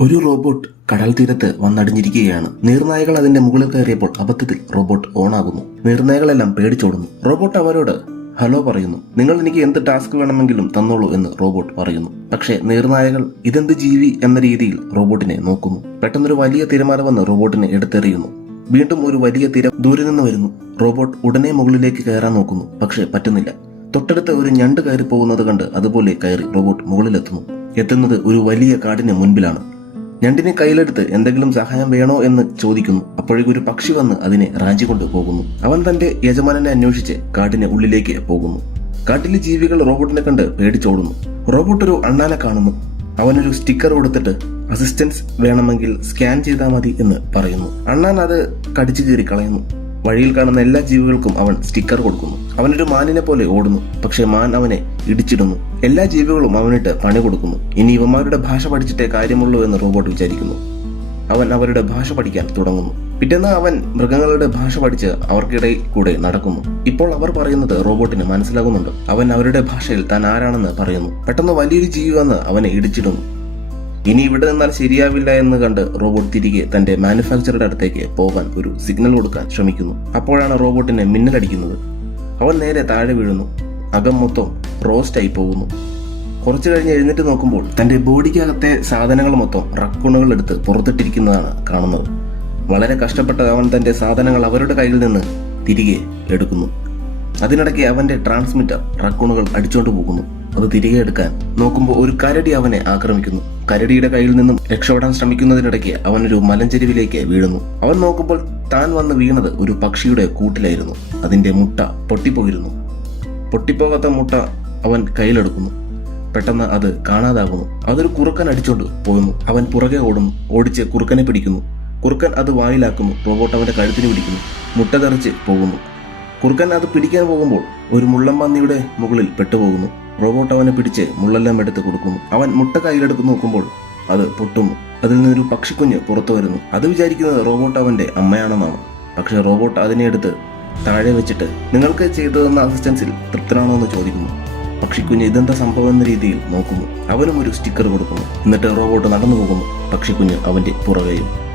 ഒരു റോബോട്ട് കടൽ തീരത്ത് വന്നടിഞ്ഞിരിക്കുകയാണ്. നീർനായകൾ അതിന്റെ മുകളിൽ കയറിയപ്പോൾ അബദ്ധത്തിൽ റോബോട്ട് ഓണാകുന്നു. നീർനായകളെല്ലാം പേടിച്ചോടുന്നു. റോബോട്ട് അവരോട് ഹലോ പറയുന്നു. നിങ്ങൾ എനിക്ക് എന്ത് ടാസ്ക് വേണമെങ്കിലും തന്നോളൂ എന്ന് റോബോട്ട് പറയുന്നു. പക്ഷേ നീർനായകൾ ഇതെന്ത് ജീവി എന്ന രീതിയിൽ റോബോട്ടിനെ നോക്കുന്നു. പെട്ടെന്നൊരു വലിയ തിരമാല വന്ന് റോബോട്ടിനെ എടുത്തെറിയുന്നു. വീണ്ടും ഒരു വലിയ തിര ദൂരെ നിന്ന് വരുന്നു. റോബോട്ട് ഉടനെ മുകളിലേക്ക് കയറാൻ നോക്കുന്നു. പക്ഷേ പറ്റുന്നില്ല. തൊട്ടടുത്ത് ഒരു ഞണ്ട് കയറി പോകുന്നത് കണ്ട് അതുപോലെ കയറി റോബോട്ട് മുകളിലെത്തുന്നു. എത്തുന്നത് ഒരു വലിയ കാടിന് മുൻപിലാണ്. ഞണ്ടിനെ കയ്യിലെടുത്ത് എന്തെങ്കിലും സഹായം വേണോ എന്ന് ചോദിക്കുന്നു. അപ്പോഴേക്കും ഒരു പക്ഷി വന്ന് അതിനെ റാഞ്ചിക്കൊണ്ട് പോകുന്നു. അവൻ തന്റെ യജമാനനെ അന്വേഷിച്ച് കാടിന് ഉള്ളിലേക്ക് പോകുന്നു. കാട്ടിലെ ജീവികൾ റോബോട്ടിനെ കണ്ട് പേടിച്ചോടുന്നു. റോബോട്ട് ഒരു അണ്ണാനെ കാണുന്നു. അവനൊരു സ്റ്റിക്കർ കൊടുത്തിട്ട് അസിസ്റ്റൻസ് വേണമെങ്കിൽ സ്കാൻ ചെയ്താൽ മതി എന്ന് പറയുന്നു. അണ്ണാൻ അത് കടിച്ചു കീറി കളയുന്നു. വഴിയിൽ കാണുന്ന എല്ലാ ജീവികൾക്കും അവൻ സ്റ്റിക്കർ കൊടുക്കുന്നു. അവനൊരു മാനിനെ പോലെ ഓടുന്നു. പക്ഷെ മാൻ അവനെ ഇടിച്ചിടുന്നു. എല്ലാ ജീവികളും അവനിട്ട് പണി കൊടുക്കുന്നു. ഇനി ഇവന്മാരുടെ ഭാഷ പഠിച്ചിട്ടേ കാര്യമുള്ളൂ എന്ന് റോബോട്ട് വിചാരിക്കുന്നു. അവൻ അവരുടെ ഭാഷ പഠിക്കാൻ തുടങ്ങുന്നു. പിറ്റേന്ന് അവൻ മൃഗങ്ങളുടെ ഭാഷ പഠിച്ച് അവർക്കിടയിൽ കൂടെ നടക്കുന്നു. ഇപ്പോൾ അവർ പറയുന്നത് റോബോട്ടിന് മനസ്സിലാകുന്നുണ്ട്. അവൻ അവരുടെ ഭാഷയിൽ താൻ ആരാണെന്ന് പറയുന്നു. പെട്ടെന്ന് വലിയൊരു ജീവി വന്ന് അവനെ ഇടിച്ചിടുന്നു. ഇനി ഇവിടെ നിന്നാൽ ശരിയാവില്ല എന്ന് കണ്ട് റോബോട്ട് തിരികെ തന്റെ മാനുഫാക്ചറുടെ അടുത്തേക്ക് പോകാൻ ഒരു സിഗ്നൽ കൊടുക്കാൻ ശ്രമിക്കുന്നു. അപ്പോഴാണ് റോബോട്ടിനെ മിന്നലടിക്കുന്നത്. അവൻ നേരെ താഴെ വീഴുന്നു. അകം മൊത്തം റോസ്റ്റായി പോകുന്നു. കുറച്ചു കഴിഞ്ഞ് എഴുന്നേറ്റ് നോക്കുമ്പോൾ തന്റെ ബോഡിക്കകത്തെ സാധനങ്ങൾ മൊത്തം റക്കൂണുകൾ എടുത്ത് പുറത്തിട്ടിരിക്കുന്നതാണ് കാണുന്നത്. വളരെ കഷ്ടപ്പെട്ട് അവൻ തന്റെ സാധനങ്ങൾ അവരുടെ കയ്യിൽ നിന്ന് തിരികെ എടുക്കുന്നു. അതിനിടയ്ക്ക് അവന്റെ ട്രാൻസ്മിറ്റർ റക്കൂണുകൾ അടിച്ചോണ്ട് പോകുന്നു. അത് തിരികെ എടുക്കാൻ നോക്കുമ്പോൾ ഒരു കരടി അവനെ ആക്രമിക്കുന്നു. കരടിയുടെ കയ്യിൽ നിന്നും രക്ഷപ്പെടാൻ ശ്രമിക്കുന്നതിനിടയ്ക്ക് അവനൊരു മലഞ്ചെരുവിലേക്ക് വീഴുന്നു. അവൻ നോക്കുമ്പോൾ താൻ വന്ന് വീണത് ഒരു പക്ഷിയുടെ കൂട്ടിലായിരുന്നു. അതിന്റെ മുട്ട പൊട്ടിപ്പോയിരുന്നു. പൊട്ടിപ്പോകാത്ത മുട്ട അവൻ കയ്യിലെടുക്കുന്നു. പെട്ടെന്ന് അത് കാണാതാകുന്നു. അതൊരു കുറുക്കൻ അടിച്ചോണ്ട് പോകുന്നു. അവൻ പുറകെ ഓടുന്നു. ഓടിച്ച് കുറുക്കനെ പിടിക്കുന്നു. കുറുക്കൻ അത് വായിലാക്കുന്നു. റോബോട്ട് അവന്റെ കഴുത്തിന് പിടിക്കുന്നു. മുട്ട തെറിച്ച് പോകുന്നു. കുറുക്കൻ അത് പിടിക്കാൻ പോകുമ്പോൾ ഒരു മുള്ളൻപന്നിയുടെ മുകളിൽ പെട്ടുപോകുന്നു. റോബോട്ട് അവനെ പിടിച്ച് മുള്ളെല്ലാം എടുത്ത് കൊടുക്കുന്നു. അവൻ മുട്ട കയ്യിലെടുത്ത് നോക്കുമ്പോൾ അത് പൊട്ടുന്നു. അതിൽ നിന്നൊരു പക്ഷിക്കുഞ്ഞ് പുറത്തു വരുന്നു. അത് വിചാരിക്കുന്നത് റോബോട്ട് അവന്റെ അമ്മയാണെന്നാണ്. പക്ഷെ റോബോട്ട് അതിനെ എടുത്ത് താഴെ വെച്ചിട്ട് നിങ്ങൾക്ക് ചെയ്തു തന്ന അസിസ്റ്റൻസിൽ തൃപ്തനാണോ എന്ന് ചോദിക്കുന്നു. പക്ഷിക്കുഞ്ഞ് ഇതെന്താ സംഭവം എന്ന രീതിയിൽ നോക്കുന്നു. അവനും ഒരു സ്റ്റിക്കർ കൊടുക്കുന്നു. എന്നിട്ട് റോബോട്ട് നടന്നു പോകുന്നു. പക്ഷിക്കുഞ്ഞ് അവന്റെ പുറകെയും.